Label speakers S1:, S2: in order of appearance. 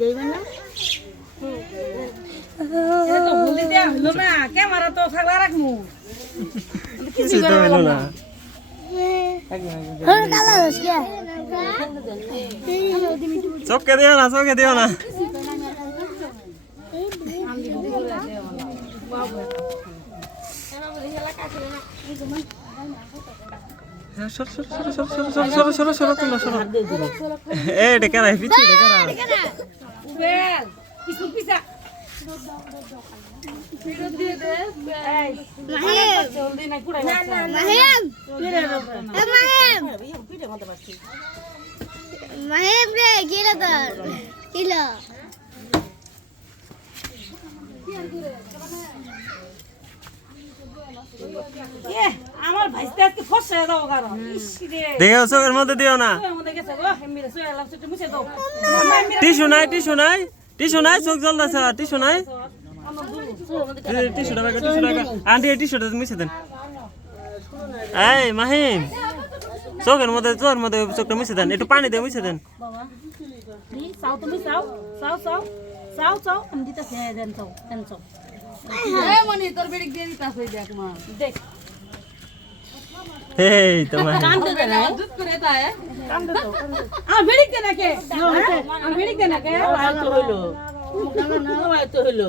S1: দেবেন না
S2: ক্যামেরা তো থাকলা রাখমু
S3: কিছু তো না
S1: হল কালার আছে
S3: চোখে দিও না চোখে দিও না সরো সরো সরো সরো সরো সরো সরো সরো এ ডেকা রাই পিছি ডেকা রাই
S2: বেল কিছু পিসা
S1: মাহিম। রে গিলা তোর কিলো
S2: আমার ভাইস্তে ফসে দাও কারণ।
S3: দেখে চোখের মধ্যে দিও না।
S2: মুছে
S3: টিস্যু নাই টিস্যু নাই টিস্যু নাই চোখ জ্বলতেছে টিস্যু নাই। টিস্যুটা ব্যাগ টিস্যুটা ব্যাগ আন্টি এই টিস্যুটা মিশে দেন। এই মাহিম চোখের মধ্যে চোখের মধ্যে চোখটা মিশে দেন একটু পানি দিয়ে মিশে দেন।
S2: দেখ
S3: এই তো মাহিম
S2: কান্দে না দুধ করে তাই কান্দে তো আ বেড়িক দে না কে আ বেড়িক দে না কে তো হলো।